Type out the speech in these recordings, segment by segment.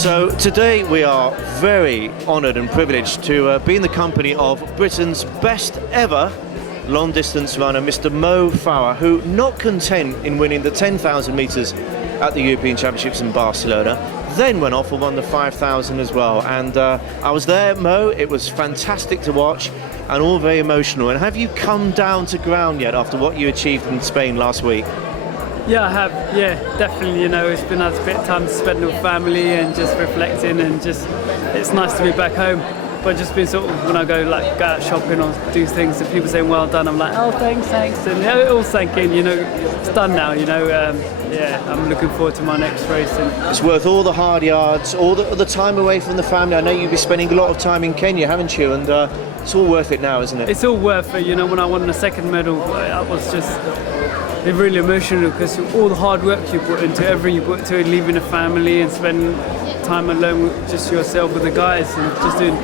So today we are very honoured and privileged to be in the company of Britain's best ever long distance runner, Mr. Mo Farah, who, not content in winning the 10,000 metres at the European Championships in Barcelona, then went off and won the 5,000 as well. And I was there, Mo, it was fantastic to watch and all very emotional. And have you come down to ground yet after what you achieved in Spain last week? Yeah, I have. Yeah, definitely. You know, it's been a bit of time to spend with family and just reflecting, and just it's nice to be back home. But just been sort of, when I go out shopping or do things and people saying well done, I'm like, oh thanks, and you know, it all sank in. You know, it's done now. You know, yeah, I'm looking forward to my next race. And it's worth all the hard yards, all the time away from the family. I know you've been spending a lot of time in Kenya, haven't you? And it's all worth it now, isn't it? It's all worth it. You know, when I won the second medal, that was just really emotional, because all the hard work you put into leaving the family and spending time alone with just yourself with the guys, and just doing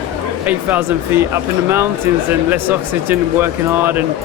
8,000 feet up in the mountains and less oxygen, working hard, and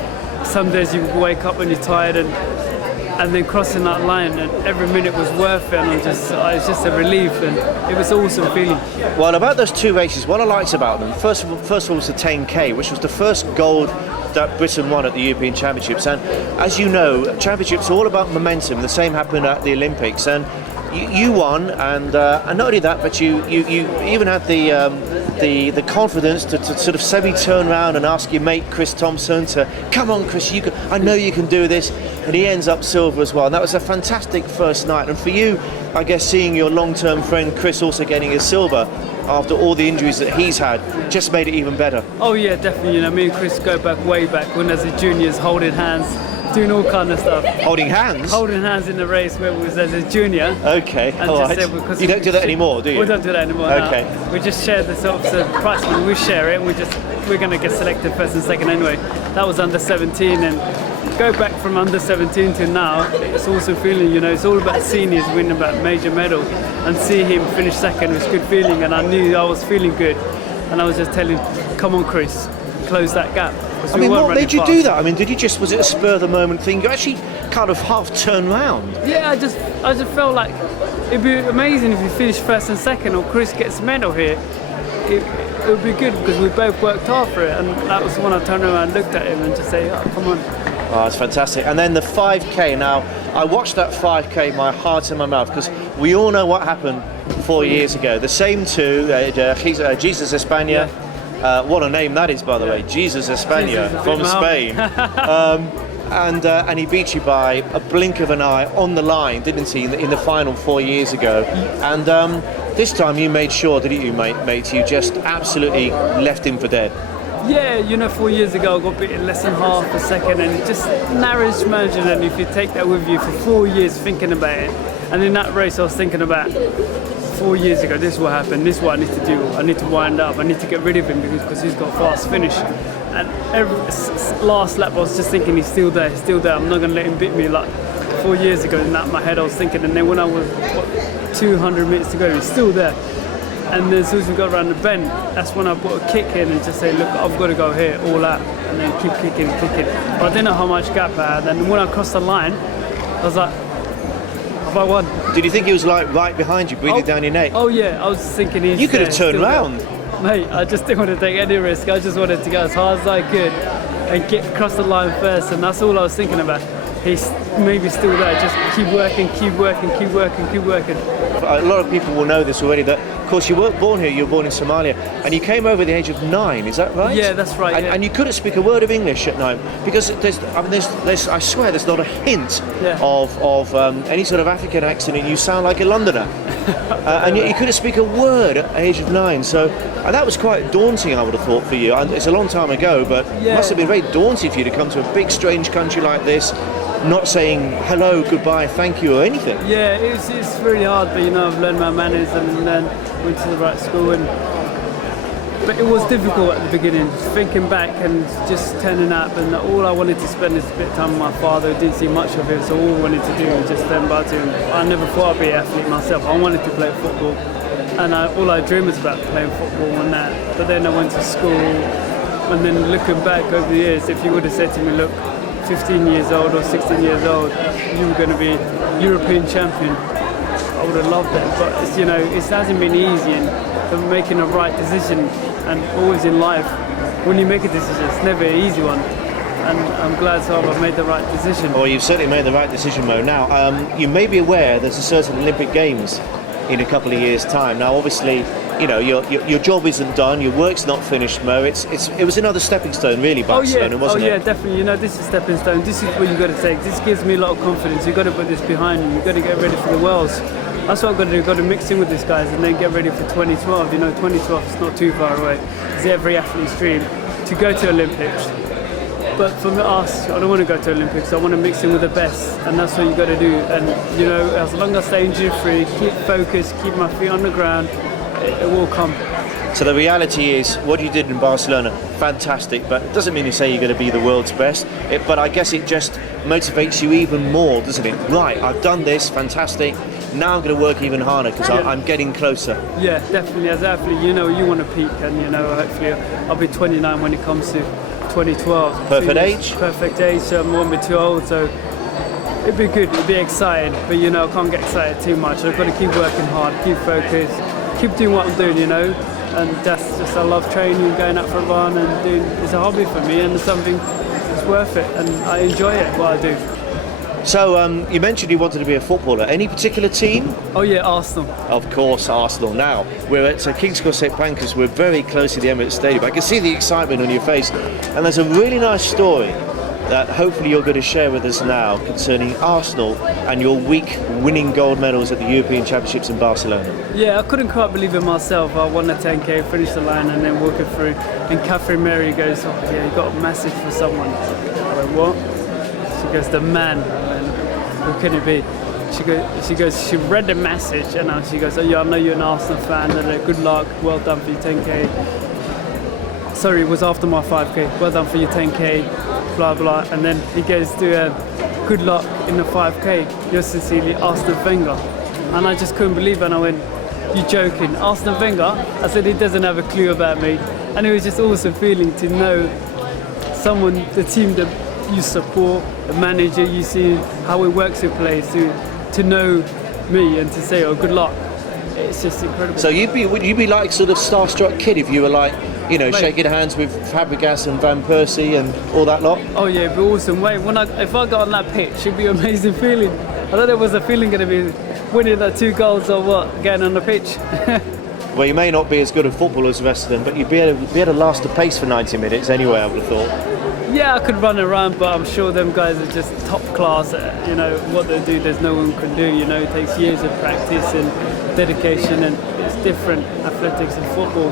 some days you wake up when you're tired, and then crossing that line, and every minute was worth it, and it's just a relief, and it was an awesome feeling. Well, about those two races, what I liked about them, first of all was the 10K, which was the first gold that Britain won at the European Championships. And as you know, championships are all about momentum. The same happened at the Olympics, and you won, and not only that, but you even had the confidence to sort of semi-turn around and ask your mate Chris Thompson to, come on Chris, I know you can do this, and he ends up silver as well. And that was a fantastic first night. And for you, I guess, seeing your long-term friend Chris also getting his silver after all the injuries that he's had just made it even better. Oh yeah, definitely. You know, me and Chris go back way back when as a juniors, holding hands, doing all kind of stuff. Holding hands? Holding hands in the race where we was as a junior. Okay, all right. You don't do that anymore, do you? We don't do that anymore. Okay. No. We just share the sort of prize money. We share it. We're going to get selected first and second anyway. That was under 17, and go back from under 17 to now, it's also feeling, you know, it's all about seniors winning about major medal, and see him finish second was good feeling, and I knew I was feeling good, and I was just telling him, come on Chris, close that gap. I mean, what made you do that? I mean, was it a spur of the moment thing? You actually kind of half turned round. Yeah, I just felt like it'd be amazing if you finish first and second, or Chris gets medal here. It would be good, because we both worked hard for it, and that was when I turned around and looked at him and just say, oh, come on. Oh, it's fantastic. And then the 5K. Now, I watched that 5K, my heart in my mouth, because we all know what happened 4 years ago. The same two, Jesus España. Yeah. What a name that is, by the way, Jesus España from Spain. And he beat you by a blink of an eye on the line, didn't he, in the final 4 years ago? And this time you made sure, didn't you, mate? You just absolutely left him for dead. Yeah, you know, 4 years ago I got beaten less than half a second, and it just narrows margin, and if you take that with you for 4 years thinking about it, and in that race I was thinking about 4 years ago, this is what happened, this is what I need to do, I need to wind up, I need to get rid of him because he's got a fast finish. And every last lap I was just thinking, he's still there, I'm not going to let him beat me. Like 4 years ago, in my head I was thinking, and then when I was 200 meters to go, he's still there. And then as soon as we got around the bend, that's when I put a kick in and just say, look, I've got to go here, all out, and then keep kicking. But I didn't know how much gap I had, and when I crossed the line, I was like, have I won? Did you think he was like right behind you, breathing down your neck? Oh yeah, I was thinking he's You could have turned round. Mate, I just didn't want to take any risk. I just wanted to go as hard as I could and get across the line first, and that's all I was thinking about. He's maybe still there, just keep working. A lot of people will know this already, that of course you weren't born here, you were born in Somalia, and you came over at the age of 9, is that right? Yeah, that's right. And you couldn't speak a word of English at 9, because there's I swear there's not a hint of any sort of African accent, and you sound like a Londoner. And yet you couldn't speak a word at the age of 9, so that was quite daunting, I would have thought, for you. And it's a long time ago, but it must have been very daunting for you to come to a big strange country like this, not saying hello, goodbye, thank you, or anything. Yeah, it's really hard, but you know, I've learned my manners and then went to the right school, but it was difficult at the beginning, thinking back and just turning up, and all I wanted to spend is a bit of time with my father. Didn't see much of him, so all I wanted to do was just stand by to him. I never thought I'd be an athlete myself. I wanted to play football, and all I dreamed was about playing football and that. But then I went to school, and then looking back over the years, if you would have said to me, look, 15 years old or 16 years old, you were going to be European champion, I would have loved it. But it's, you know, it hasn't been easy, and making the right decision, and always in life, when you make a decision, it's never an easy one. And I'm glad to have made the right decision. Well, you've certainly made the right decision, Mo. Now, you may be aware there's a certain Olympic Games in a couple of years' time. Now, obviously, you know, your job isn't done, your work's not finished, Mo. It was another stepping stone, really, Barcelona, wasn't it? Oh yeah, definitely. You know, this is stepping stone. This is what you got to take. This gives me a lot of confidence. You got to put this behind you. You got to get ready for the Worlds. That's what I've got to do. Got to mix in with these guys and then get ready for 2012. You know, 2012 is not too far away. It's every athlete's dream to go to Olympics. But for us, I don't want to go to Olympics. I want to mix in with the best, and that's what you got to do. And you know, as long as I stay injury-free, keep focused, keep my feet on the ground, it will come. So the reality is, what you did in Barcelona, fantastic, but it doesn't mean to say you're going to be the world's best. But I guess it just motivates you even more, doesn't it? Right, I've done this, fantastic. Now I'm going to work even harder because I'm getting closer. Yeah, definitely. As an athlete, you know, you want to peak, and you know, hopefully, I'll be 29 when it comes to 2012. Perfect age? Perfect age, so I won't be too old, so it'd be good, it'd be exciting, but you know, I can't get excited too much. I've got to keep working hard, keep focused, keep doing what I'm doing, you know, and that's just, I love training, going out for a run, and doing, it's a hobby for me, and it's something that's worth it, and I enjoy it, what I do. So you mentioned you wanted to be a footballer. Any particular team? Oh yeah, Arsenal. Of course, Arsenal. Now, we're at King's Cross St Pancras. We're very close to the Emirates Stadium. I can see the excitement on your face. And there's a really nice story that hopefully you're going to share with us now concerning Arsenal and your week winning gold medals at the European Championships in Barcelona. Yeah, I couldn't quite believe it myself. I won the 10K, finished the line, and then walking through. And Catherine Mary goes, "Oh yeah, you got a message for someone." I went, "What?" She goes, "The man." Who can it be? She goes, she read the message, and she goes, "Oh yeah, I know you're an Arsenal fan, and good luck, well done for your 10K. Sorry, it was after my 5K. Well done for your 10K, blah blah." And then he goes to "Good luck in the 5K. You're sincerely Arsene Wenger." And I just couldn't believe it, and I went, "You joking? Arsene Wenger?" I said, "He doesn't have a clue about me." And it was just awesome feeling to know someone, the team that you support, the manager, you see how it works in place, to know me and to say, "Oh, good luck." It's just incredible. So would you be like sort of starstruck kid if you were like, you know, shaking hands with Fabregas and Van Persie and all that lot? Oh yeah, it'd be awesome. Wait, if I got on that pitch, it'd be an amazing feeling. I thought it was a feeling going to be winning the 2 goals or what, getting on the pitch. Well, you may not be as good a footballer as the rest of them, but you'd be able to last the pace for 90 minutes anyway, I would have thought. Yeah, I could run around, but I'm sure them guys are just top class. You know, what they do, there's no one can do. You know, it takes years of practice and dedication, and it's different athletics and football.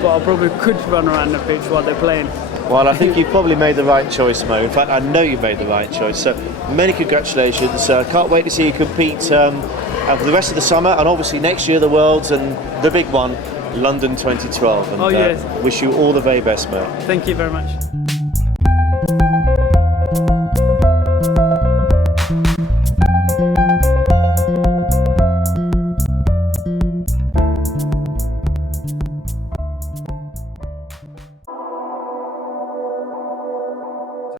But I probably could run around the pitch while they're playing. Well, I think you've probably made the right choice, Mo. In fact, I know you've made the right choice. So, many congratulations. Can't wait to see you compete for the rest of the summer, and obviously next year the Worlds and the big one, London 2012. And, oh yes. Wish you all the very best, Mo. Thank you very much.